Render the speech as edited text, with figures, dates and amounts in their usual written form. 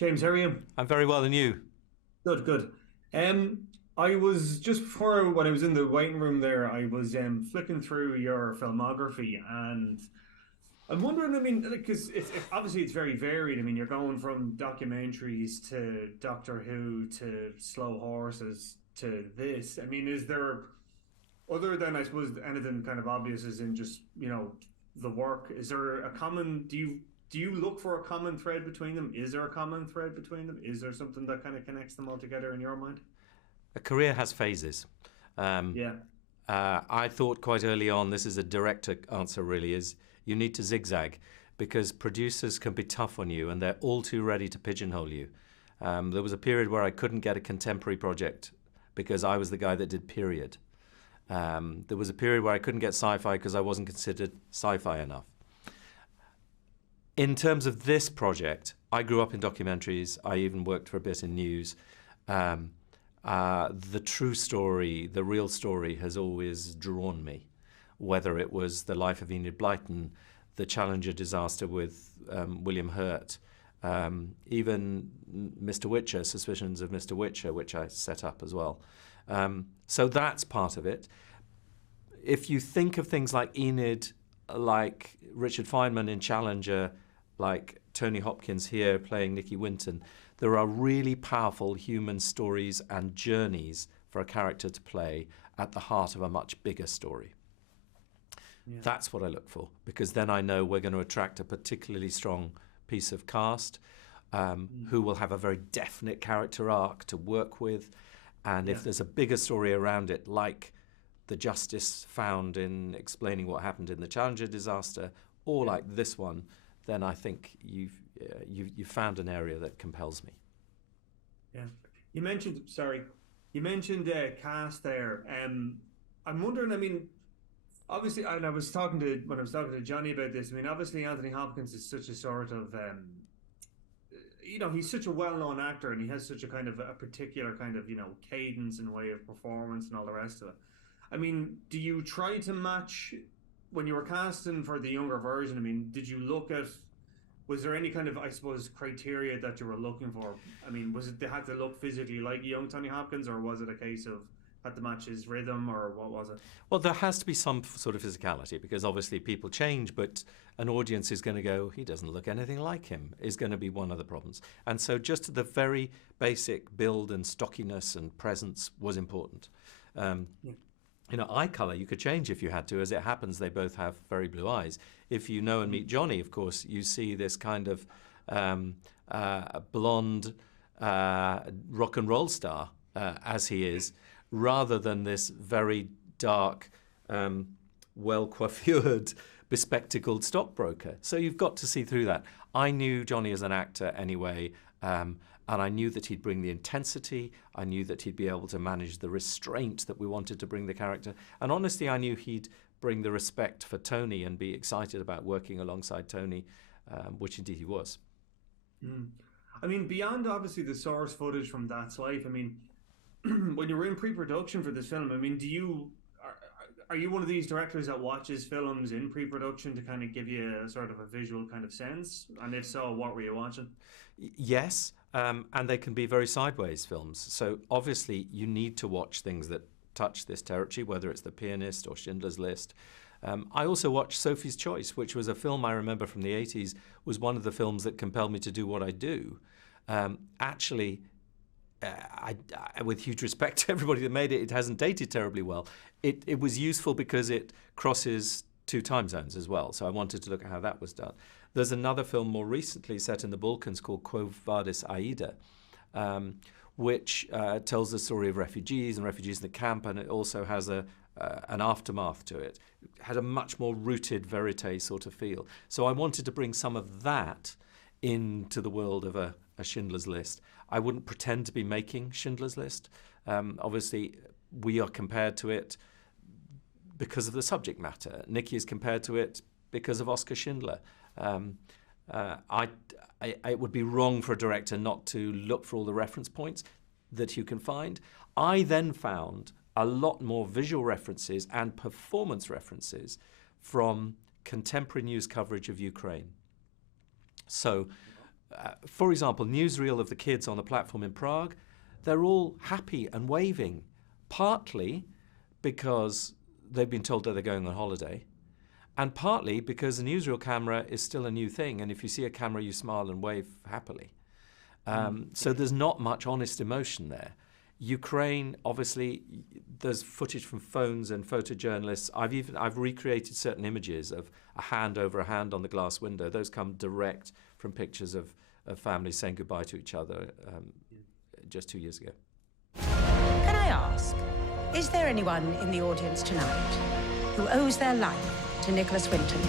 James, how are you? I'm very well, and you? Good, good. I was just before when I was in the waiting room there, I was flicking through your filmography, and I'm wondering. I mean, because obviously it's very varied. I mean, you're going from documentaries to Doctor Who to Slow Horses to this. I mean, is there other than I suppose anything kind of obvious as in just the work? Is there a common? Do you look for a common thread between them? Is there a common thread between them? Is there something that kind of connects them all together in your mind? A career has phases. Um, Yeah, I thought quite early on, this is a direct answer really, is you need to zigzag because producers can be tough on you and they're all too ready to pigeonhole you. There was a period where I couldn't get a contemporary project because I was the guy that did period. There was a period where I couldn't get sci-fi because I wasn't considered sci-fi enough. In terms of this project, I grew up in documentaries. I even worked for a bit in news. Um, the true story, the real story, has always drawn me. Whether it was the life of Enid Blyton, the Challenger disaster with William Hurt, even Mr. Witcher, suspicions of Mr. Witcher, which I set up as well. So that's part of it. If you think of things like Enid, like Richard Feynman in Challenger, like Tony Hopkins here playing Nicky Winton, there are really powerful human stories and journeys for a character to play at the heart of a much bigger story. yeah, That's what I look for, because then I know we're going to attract a particularly strong piece of cast mm, who will have a very definite character arc to work with. And if yeah, there's a bigger story around it, like the justice found in explaining what happened in the Challenger disaster, or yeah, like this one, then I think you've found an area that compels me. yeah. Sorry, you mentioned cast there. I'm wondering. I mean, obviously, and I was talking to when I was talking to Johnny about this. I mean, obviously, Anthony Hopkins is such a sort of he's such a well-known actor and he has such a kind of a particular kind of, cadence and way of performance and all the rest of it. I mean, do you try to match when you were casting for the younger version? I mean, did you look at, was there any kind of, I suppose, criteria that you were looking for? I mean, was it they had to look physically like young Tony Hopkins, or was it a case of had to match his rhythm, or what was it? Well, there has to be some sort of physicality because obviously people change, but an audience is going to go, he doesn't look anything like him, is going to be one of the problems. And so just the very basic build and stockiness and presence was important. Um, Yeah. Eye color you could change if you had to. As it happens, they both have very blue eyes. If you know and meet Mm. Johnny, of course, you see this kind of blonde rock and roll star as he is, rather than this very dark, well coiffured, bespectacled stockbroker. So you've got to see through that. I knew Johnny as an actor anyway, and I knew that he'd bring the intensity. I knew that he'd be able to manage the restraint that we wanted to bring the character. And honestly, I knew he'd bring the respect for Tony and be excited about working alongside Tony, which indeed he was. Mm. I mean, beyond obviously the source footage from That's Life, I mean, when you were in pre-production for this film, I mean, are you one of these directors that watches films in pre-production to kind of give you a sort of a visual kind of sense? And if so, what were you watching? Yes, and they can be very sideways films. So obviously, you need to watch things that touch this territory, whether it's The Pianist or Schindler's List. I also watched Sophie's Choice, which was a film I remember from the 80s, was one of the films that compelled me to do what I do. Actually, with huge respect to everybody that made it, it hasn't dated terribly well. It was useful because it crosses two time zones as well. So I wanted to look at how that was done. There's another film more recently set in the Balkans called Quo Vadis Aida, which tells the story of refugees and refugees in the camp, and it also has an aftermath to it. It had a much more rooted verite sort of feel. So I wanted to bring some of that into the world of a Schindler's List. I wouldn't pretend to be making Schindler's List. Obviously, we are compared to it because of the subject matter. Nicky is compared to it because of Oskar Schindler. It would be wrong for a director not to look for all the reference points that you can find. I then found a lot more visual references and performance references from contemporary news coverage of Ukraine. So For example, newsreel of the kids on the platform in Prague, they're all happy and waving, partly because they've been told that they're going on holiday, and partly because the newsreel camera is still a new thing, and if you see a camera, you smile and wave happily. So there's not much honest emotion there. Ukraine, obviously, there's footage from phones and photojournalists. I've recreated certain images of a hand over a hand on the glass window. Those come direct from pictures of families saying goodbye to each other just 2 years ago. Can I ask, is there anyone in the audience tonight who owes their life to Nicholas Winton?